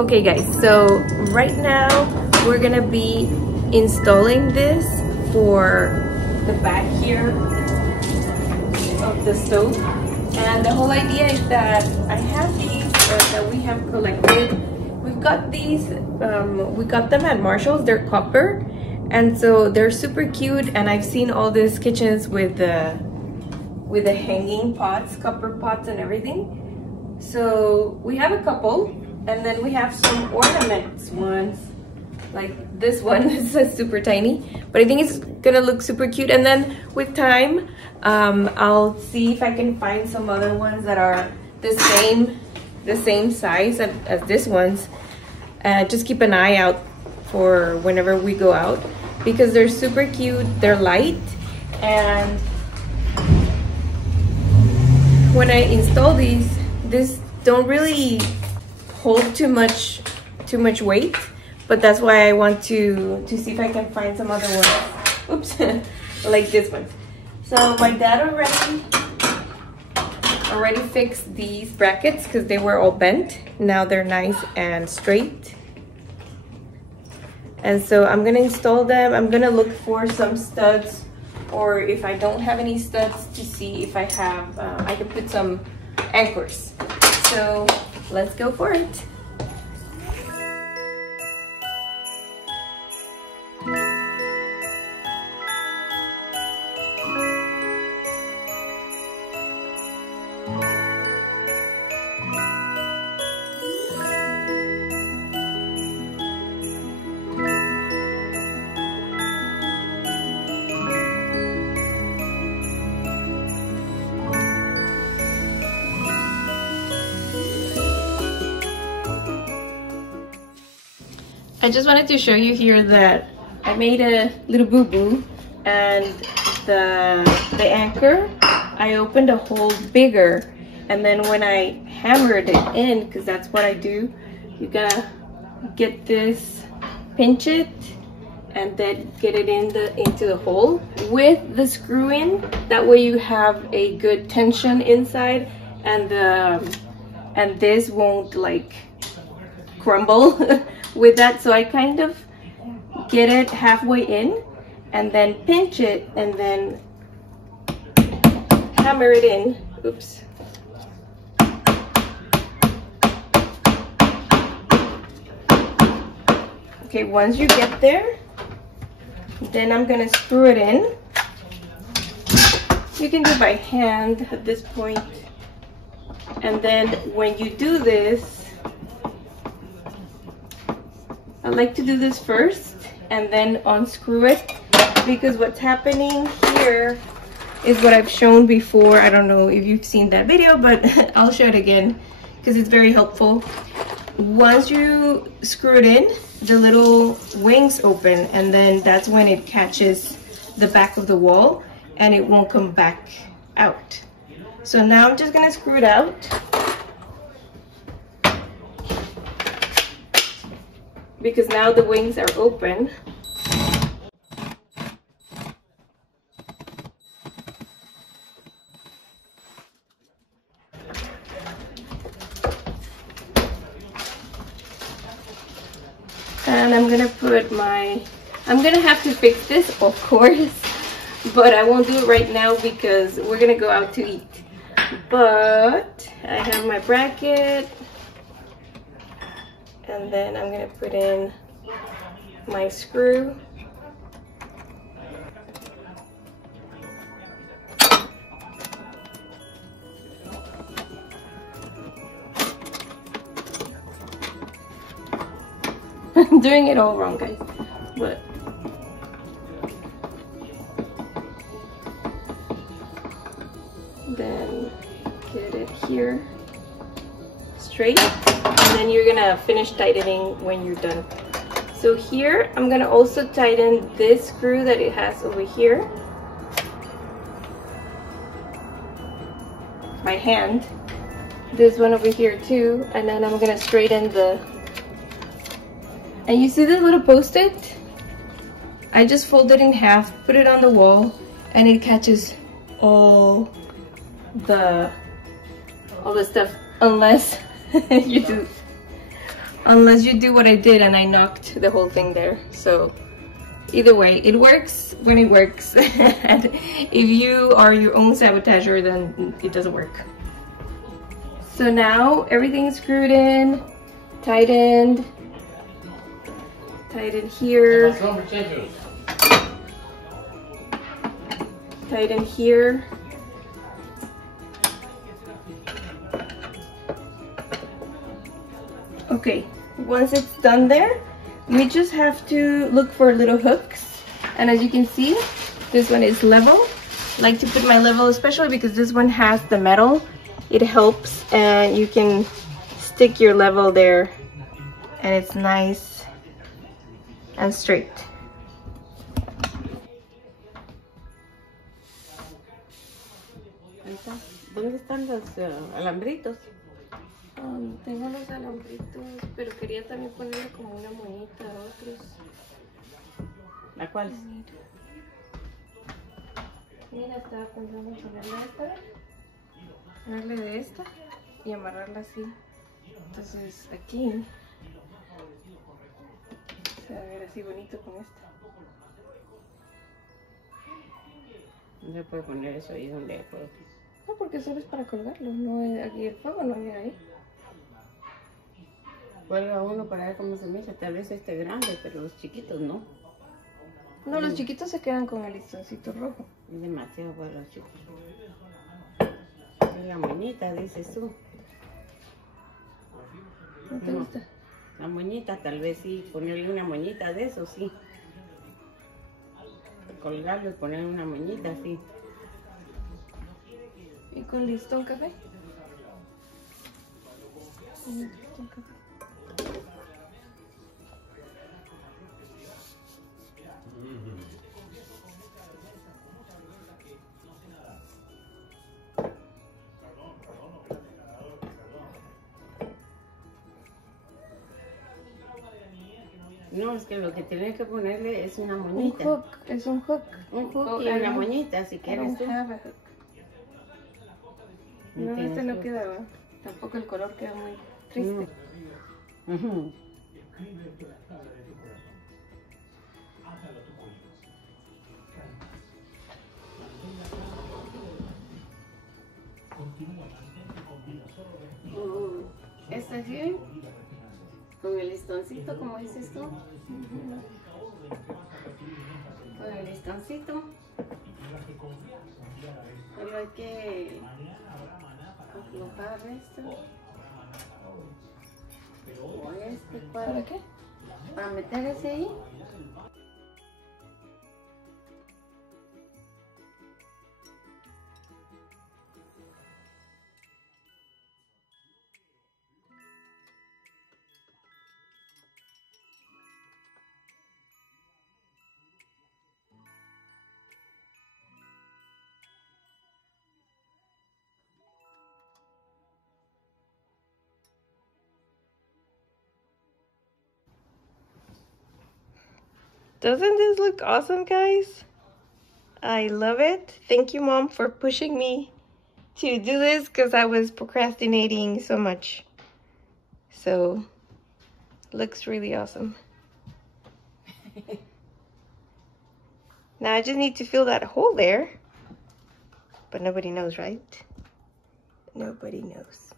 Okay guys, so right now we're gonna be installing this for the back here of the stove. And the whole idea is that I have these that we have collected. We've got these, we got them at Marshall's. They're copper, and so they're super cute. And I've seen all these kitchens with the hanging pots, copper pots and everything. So we have a couple, and then we have some ornaments ones, like this one. This is super tiny, but I think it's gonna look super cute. And then with time, I'll see if I can find some other ones that are the same size as this ones. Just keep an eye out for whenever we go out, because they're super cute. They're light, and when I install these don't really hold too much weight, but that's why I want to see if I can find some other ones. Oops. Like this one. So my dad already fixed these brackets because they were all bent. Now they're nice and straight. And so I'm gonna install them. I'm gonna look for some studs, or if I don't have any studs, to see if I have, I can put some anchors. So let's go for it. I just wanted to show you here that I made a little boo-boo, and the anchor, I opened a hole bigger, and then when I hammered it in, because that's what I do, you gotta get this, pinch it, and then get it into the hole with the screw in. That way you have a good tension inside, and this won't like crumble with that. So I kind of get it halfway in and then pinch it and then hammer it in. Oops. Okay, once you get there, then I'm gonna screw it in. You can do by hand at this point. And then when you do this, I like to do this first and then unscrew it, because what's happening here is what I've shown before. I don't know if you've seen that video, but I'll show it again because it's very helpful. Once you screw it in, the little wings open, and then that's when it catches the back of the wall and it won't come back out. So now I'm just gonna screw it out. Because now the wings are open. And I'm gonna have to fix this, of course, but I won't do it right now because we're gonna go out to eat. But I have my bracket, and then I'm gonna put in my screw. I'm doing it all wrong, guys, but then get it here straight, and then you're gonna finish tightening when you're done. So here I'm gonna also tighten this screw that it has over here by hand, this one over here too, and then I'm gonna straighten the, and you see this little post-it? I just fold it in half, put it on the wall, and it catches all the stuff, unless you do unless you do what I did and I knocked the whole thing there. So either way, it works when it works. And if you are your own sabotager, then it doesn't work. So now everything's screwed in, tightened here, tighten here. Okay, once it's done there, we just have to look for little hooks. And as you can see, this one is level. I like to put my level, especially because this one has the metal. It helps, and you can stick your level there and it's nice and straight. ¿Dónde están los alambritos? Tengo los alambritos, pero quería también ponerle como una monita a otros. ¿La cuál? Mira, estaba pensando en ponerle de esta y amarrarla así. Entonces aquí se va a ver así bonito con esta. No se puede poner eso ahí donde puedo. No, porque solo es para colgarlo, no es, aquí el fuego no llega ahí. Cuelga uno para ver cómo se me echa, tal vez este grande, pero los chiquitos no. No, los chiquitos se quedan con el listoncito rojo. Es demasiado para los chicos. Es la moñita, dices tú. ¿No te gusta? La moñita, tal vez sí, ponerle una moñita de eso, sí. Colgarlo y poner una moñita, sí. ¿Y con listón café? Listón café. No, es que lo que tienes que ponerle es una moñita. Un hook, es un hook. Un hook y una moñita, si quieres tú. No, este no quedaba. Tampoco el color queda muy triste. ¿Es así? Con el listoncito, como dices tú. Con el listoncito. Solo hay que aflojar esto. O este ¿Para qué? Para meter ese ahí. Doesn't this look awesome, guys? I love it. Thank you, Mom, for pushing me to do this because I was procrastinating so much. So, looks really awesome. Now I just need to fill that hole there. But nobody knows, right? Nobody knows.